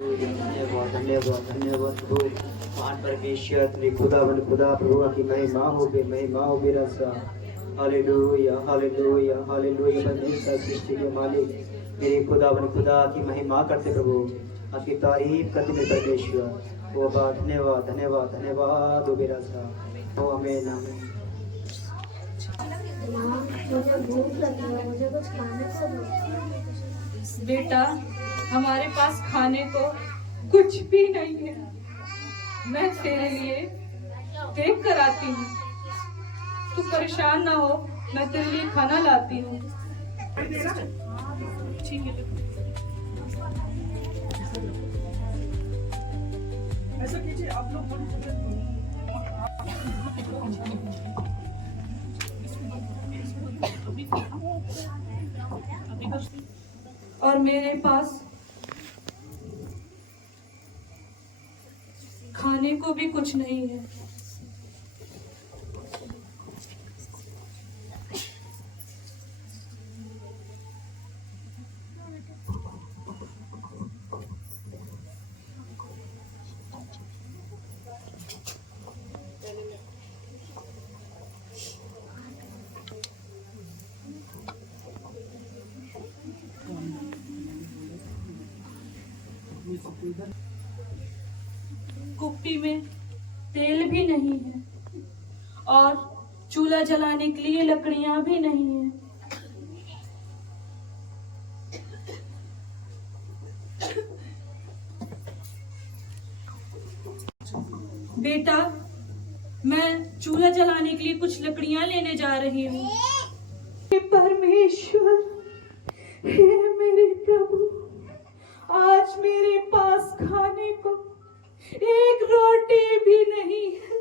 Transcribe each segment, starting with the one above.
धन्यवाद धन्यवाद धन्यवाद प्रभु। महान परमेश्वर तेरे खुदा प्रभु की महिमा हो मेरा सा। Hallelujah hallelujah hallelujah. परमेश्वर सृष्टि के मालिक मेरे खुदा की महिमा करते प्रभु, आपकी तारीफ करते मेरे परमेश्वर। ओ बा धन्यवाद धन्यवाद धन्यवाद हो मेरा सा। ओ आमीन आमीन। मुझे भूख लगी है, मुझे कुछ खाने को दो। बेटा, हमारे पास खाने को कुछ भी नहीं है। मैं तेरे लिए देख कर आती हूँ, तू परेशान ना हो, मैं तेरे लिए खाना लाती हूँ। ठीक है। ऐसा कीजिए आप लोग। और मेरे पास खाने को भी कुछ नहीं है। कुप्पी में तेल भी नहीं है और चूल्हा जलाने के लिए लकड़ियां भी नहीं है। बेटा, मैं चूल्हा जलाने के लिए कुछ लकड़ियां लेने जा रही हूँ। हे परमेश्वर, हे मेरे प्रभु, आज मेरे पास खाने को एक रोटी भी नहीं है।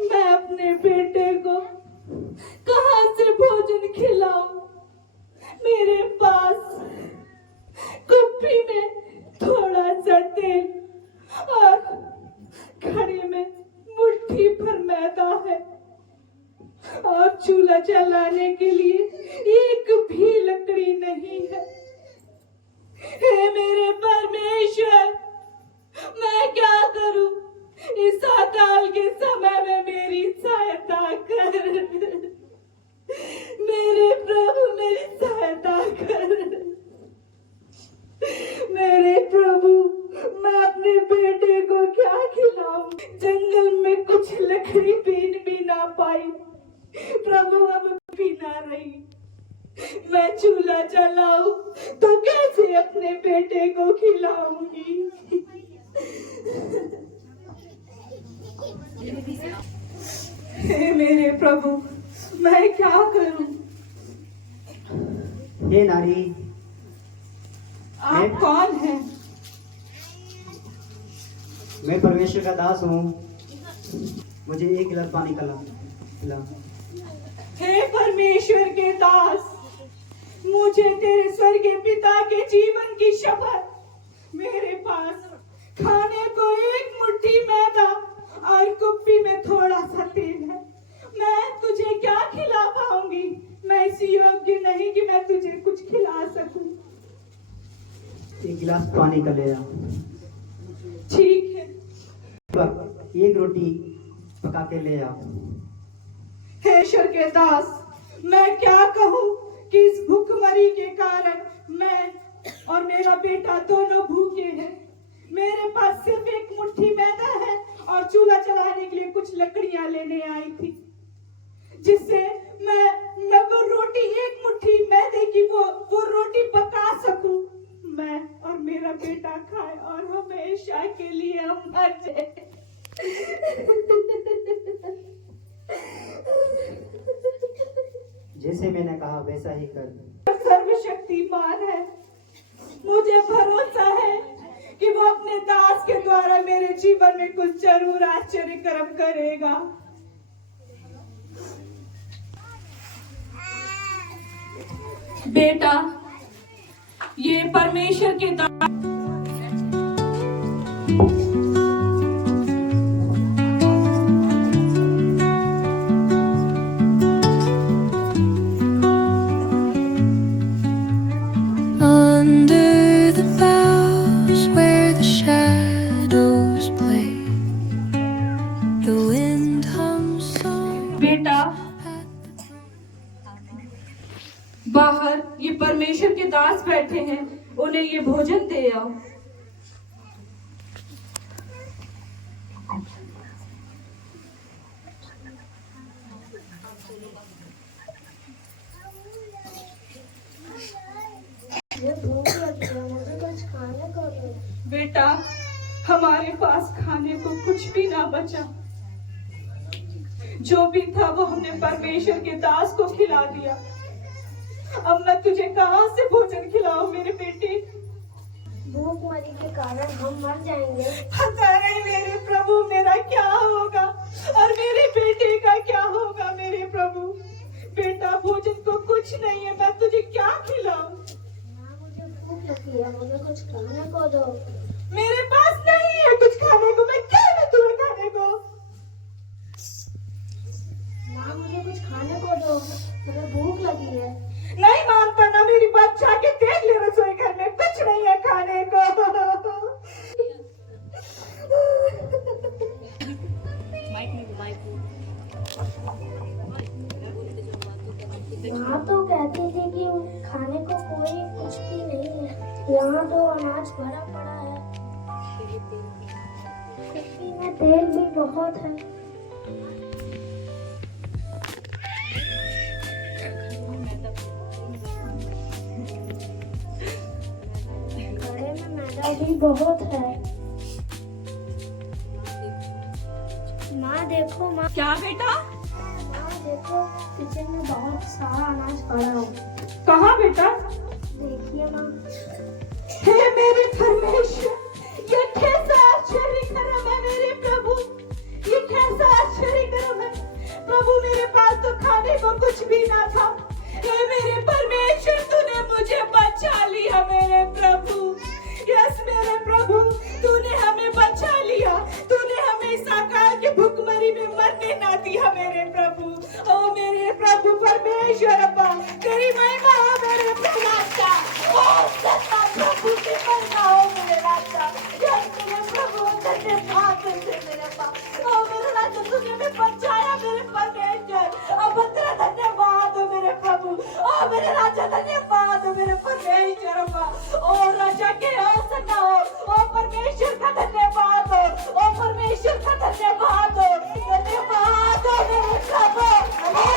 मैं अपने बेटे को कहाँ से भोजन खिलाऊं? मेरे पास कुप्पी में थोड़ा सा तेल और घड़े में मुट्ठी भर मैदा है और चूल्हा जलाने के लिए एक भी लकड़ी नहीं है। हे मेरे परमेश्वर, मैं क्या करूं? इस अकाल के समय में मेरी सहायता कर। मेरे प्रभु, मेरी सहायता कर। मेरे प्रभु, मैं अपने बेटे को क्या खिलाऊं? जंगल में कुछ लकड़ी बीन भी ना पाई। प्रभु, अब भी ना रही। मैं चूल्हा जलाऊं तो कैसे अपने बेटे को खिलाऊंगी? हे मेरे प्रभु, मैं क्या करूं? हे नारी, आप कौन हैं? मैं परमेश्वर का दास हूँ, मुझे एक गिलास पानी का ला। हे परमेश्वर के दास, मुझे तेरे स्वर्गीय पिता के जीवन की शपथ, मेरे पास खाने को एक मुट्ठी मैदा और कुप्पी में थोड़ा सा तेल है। मैं तुझे क्या खिला पाऊंगी? मैं इस योग्य नहीं कि मैं तुझे कुछ खिला सकूं। एक गिलास पानी का ले आ। ठीक है। एक रोटी पका के ले आ। हे ईश्वर के दास, मैं क्या कहूँ कि इस भूखमरी के कारण मैं और मेरा बेटा दोनों भूखे हैं। मेरे पास सिर्फ एक मुट्ठी मैदा है और चूल्हा जलाने के लिए कुछ लकड़ियां लेने आई थी, जिससे मैं वो रोटी, एक मुट्ठी मैदे की वो रोटी पका सकूं। मैं और मेरा बेटा खाए और हमेशा के लिए हम मर जाए। जैसे मैंने कहा वैसा ही कर। सर्वशक्तिमान है, मुझे भरोसा है कि वो अपने दास के द्वारा मेरे जीवन में कुछ जरूर आश्चर्य कर्म करेगा। बेटा, ये परमेश्वर के दास under the boughs where दास बैठे हैं, उन्हें ये भोजन दे आओ। मुझे भूख लगी है, मुझे कुछ खाने को दो। बेटा, हमारे पास खाने को कुछ भी ना बचा। जो भी था वो हमने परमेश्वर के दास को खिला दिया। अब मैं तुझे कहां से भोजन खिलाऊं मेरे बेटे? भूखमरी के कारण हम मर जाएंगे। पता नहीं मेरे प्रभु, मेरा क्या होगा और मेरे बेटे का क्या होगा मेरे प्रभु। बेटा, भोजन को कुछ नहीं है, मैं तुझे क्या खिलाऊं? माँ, मुझे भूख लगी है, मुझे कुछ खाने को दो। मेरे पास नहीं है कुछ खाने को, मैं क्या दूं तुम्हें खाने को? माँ, मुझे कुछ खाने को दो, मुझे भूख लगी है। नहीं मानता ना मेरी बात, जाके देख ले रसोई घर में कुछ नहीं है खाने को। माँ तो कहती थी कि खाने को कोई कुछ भी नहीं है। यहाँ तो अनाज भरा पड़ा है, कुप्पी में तेल भी बहुत है। घड़े में मैदा भी बहुत है। माँ देखो, माँ क्या बेटा? माँ देखो, किचन में बहुत सारा अनाज पड़ा है। कहाँ बेटा? देखिए माँ। हे मेरे परमेश्वर, ये कैसा आश्चर्य कर्म है मेरे प्रभु, ये कैसा आश्चर्य कर्म है प्रभु। मेरे पास तो खाने को कुछ भी ना था। हे मेरे परमेश्वर, तूने मुझे बचा लिया मेरे प्रभु। यस मेरे प्रभु, तूने हमें बचा लिया। तूने हमें इस अकाल के भुखमरी में मरने ना दिया मेरे प्रभु। ओ मेरे प्रभु परमेश्वर, अब्बा तेरी महिमा हो मेरे प्रभु राजा। ओ सच्चा प्रभु की महिमा हो मेरे राजा। यस मेरे प्रभु, धन्यवाद तुझे मेरे पास। ओ मेरे राजा, तूने हमें बचाया मेरे परमेश्वर। अब तेरा धन्यवाद हो मेरे प्रभु। ओ मेरे राजा, धन्यवाद हो मेरे परमेश्वर अब्बा। ओ राजा के ऐसा ना हो। ओ परमेश्वर का धन्यवाद हो। ओ परमेश्वर का धन्यवाद हो। धन्यवाद हो मेरे प्रभु। ओ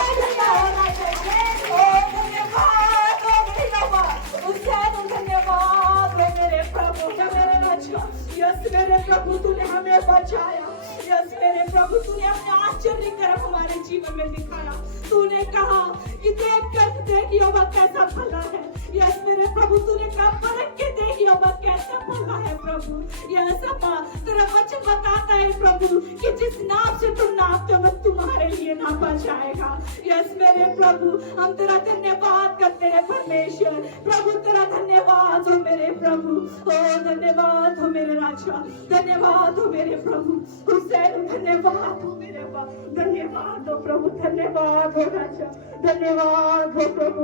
धन्यवाद हो मेरे बाबा। उससे धन्यवाद हो मेरे प्रभु, मेरे राजा। यस मेरे प्रभु, तूने हमें बचाया। यस मेरे प्रभु, तूने अपने आश्चर्य कर्म हमारे जीवन में दिखाया। तूने कहा कि देखियो वह कैसा भला है। यस मेरे प्रभु, तूने कहा परख के देखियो वह कैसा भला है प्रभु। यस अब्बा, तेरा वचन बताता है प्रभु कि जिस नाप से तुम नापते हो वह तुम्हारे लिए नापा जाएगा। यस मेरे प्रभु, हम तेरा धन्यवाद करते हैं परमेश्वर। प्रभु तेरा धन्यवाद हो मेरे प्रभु। ओ धन्यवाद हो मेरे राजा, धन्यवाद हो मेरे प्रभु। हुसैन, धन्यवाद हो मेरे बाप, धन्यवाद हो प्रभु, धन्यवाद हो राजा, धन्यवाद हो प्रभु।